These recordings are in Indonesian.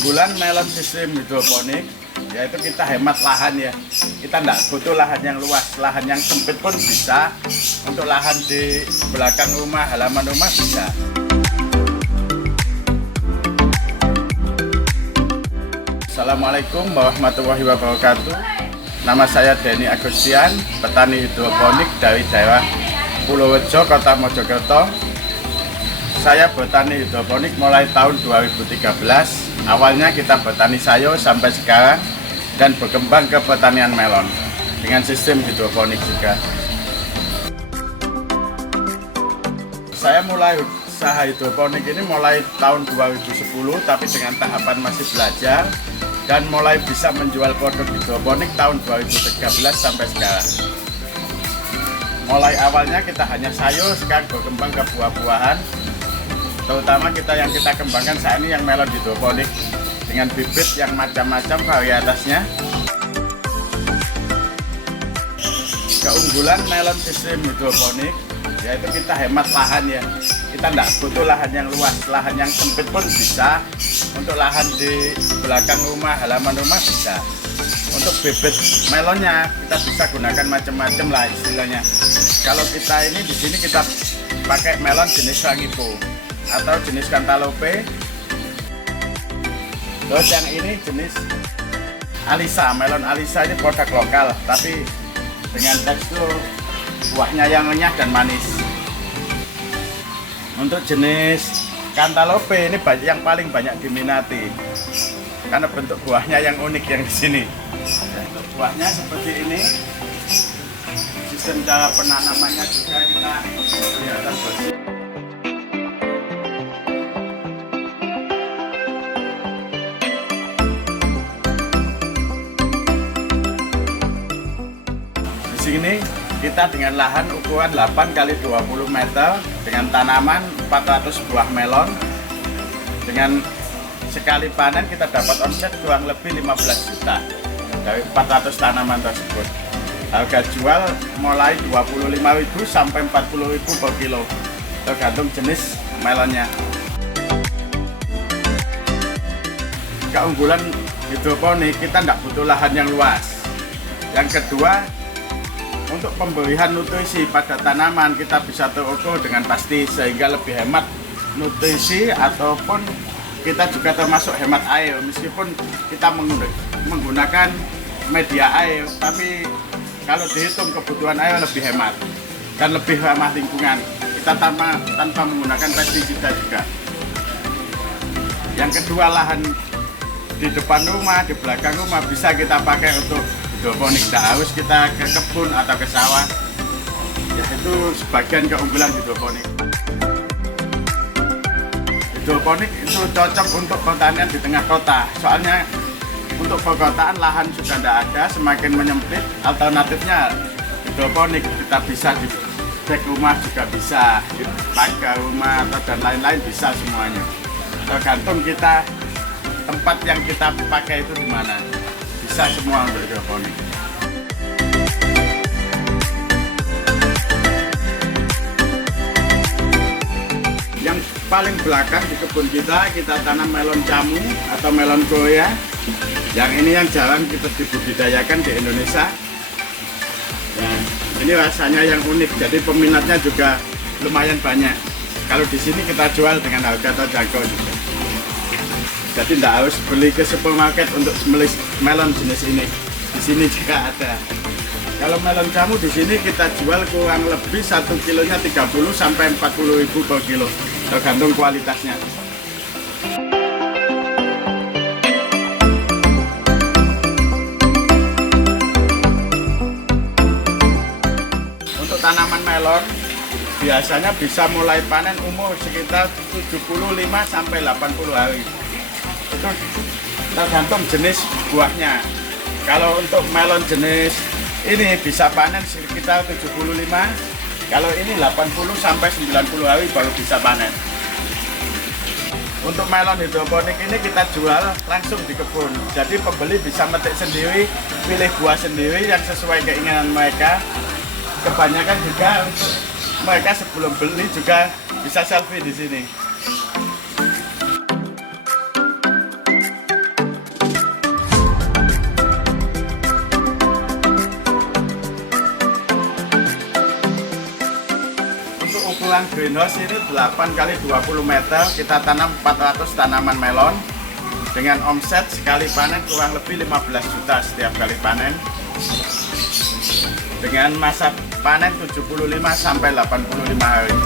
Keunggulan melon sistem hidroponik yaitu kita hemat lahan ya. Kita tidak butuh lahan yang luas, lahan yang sempit pun bisa. Untuk lahan di belakang rumah, halaman rumah bisa. Assalamualaikum warahmatullahi wabarakatuh. Nama saya Denny Agustian, petani hidroponik dari daerah Pulau Rejo, Kota Mojokerto. Saya bertani hidroponik mulai tahun 2013. Awalnya kita bertani sayur sampai sekarang dan berkembang ke pertanian melon dengan sistem hidroponik juga. Saya mulai usaha hidroponik ini mulai tahun 2010, tapi dengan tahapan masih belajar, dan mulai bisa menjual produk hidroponik tahun 2013 sampai sekarang. Mulai awalnya kita hanya sayur, sekarang berkembang ke buah-buahan. Terutama yang kita kembangkan saat ini yang melon hidroponik dengan bibit yang macam-macam varietasnya. Keunggulan melon sistem hidroponik yaitu kita hemat lahan ya. Kita tidak butuh lahan yang luas, lahan yang sempit pun bisa. Untuk lahan di belakang rumah, halaman rumah bisa. Untuk bibit melonnya kita bisa gunakan macam-macam lah istilahnya. Kalau kita ini di sini kita pakai melon jenis Rangipo atau jenis Cantaloupe. Terus yang ini jenis Alisa, melon Alisa ini produk lokal, tapi dengan tekstur buahnya yang renyah dan manis. Untuk jenis Cantaloupe ini yang paling banyak diminati karena bentuk buahnya yang unik yang di sini. Bentuk buahnya seperti ini. Sistem cara penanamannya juga kita kelihatan bersih. Di sini kita dengan lahan ukuran 8 x 20 meter dengan tanaman 400 buah melon. Dengan sekali panen kita dapat omset kurang lebih 15 juta dari 400 tanaman tersebut. Harga jual mulai 25.000 sampai 40.000 per kilo, tergantung jenis melonnya. Keunggulan hidroponik, kita tidak butuh lahan yang luas. Yang kedua, untuk pemberian nutrisi pada tanaman kita bisa terukur dengan pasti sehingga lebih hemat nutrisi, ataupun kita juga termasuk hemat air meskipun kita menggunakan media air, tapi kalau dihitung kebutuhan air lebih hemat dan lebih ramah lingkungan. Kita tanpa menggunakan pestisida juga. Yang kedua, lahan di depan rumah, di belakang rumah bisa kita pakai untuk hidroponik. Tidak harus kita ke kebun atau ke sawah. Ya, itu sebagian keunggulan hidroponik. Hidroponik itu cocok untuk pertanian di tengah kota. Soalnya untuk perkotaan lahan sudah tidak ada, semakin menyempit. Alternatifnya hidroponik, kita bisa di dek rumah juga bisa, di pagar rumah atau dan lain-lain bisa semuanya. Tergantung kita tempat yang kita pakai itu di mana. Bisa semua untuk hidroponik. Yang paling belakang di kebun kita tanam melon camu atau melon Korea. Yang ini yang jarang kita dibudidayakan di Indonesia. Nah, ini rasanya yang unik, jadi peminatnya juga lumayan banyak. Kalau di sini kita jual dengan harga terjangkau juga. Jadi tidak harus beli ke supermarket untuk beli melon jenis ini. Di sini juga ada. Kalau melon camu di sini kita jual kurang lebih 1 kilonya 30 sampai 40.000 per kilo, tergantung kualitasnya. Untuk tanaman melon biasanya bisa mulai panen umur sekitar 75 sampai 80 hari. Itu tergantung jenis buahnya. Kalau untuk melon jenis ini bisa panen sekitar 75, kalau ini 80 sampai 90 hari baru bisa panen. Untuk melon hidroponik ini kita jual langsung di kebun, jadi pembeli bisa metik sendiri, pilih buah sendiri yang sesuai keinginan mereka. Kebanyakan juga untuk mereka sebelum beli juga bisa selfie di sini. ukuran greenhouse ini 8 kali 20 meter. Kita tanam 400 tanaman melon dengan omset sekali panen kurang lebih 15 juta setiap kali panen, dengan masa panen 75 sampai 85 hari.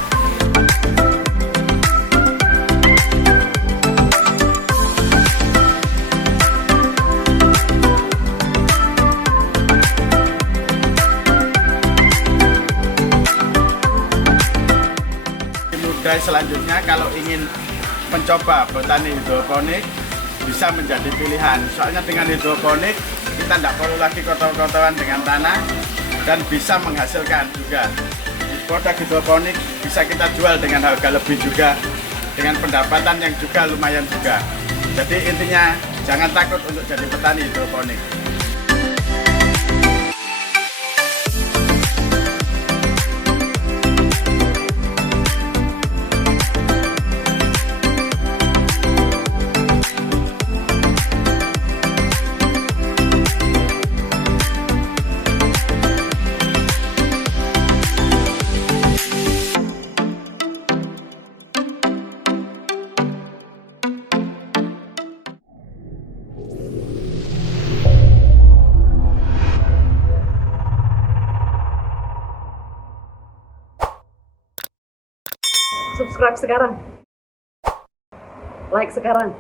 Selanjutnya, kalau ingin mencoba botani hidroponik, bisa menjadi pilihan. Soalnya dengan hidroponik kita tidak perlu lagi kotor-kotoran dengan tanah dan bisa menghasilkan juga. Produk hidroponik bisa kita jual dengan harga lebih juga, dengan pendapatan yang juga lumayan juga. Jadi intinya jangan takut untuk jadi petani hidroponik. Subscribe sekarang, like sekarang.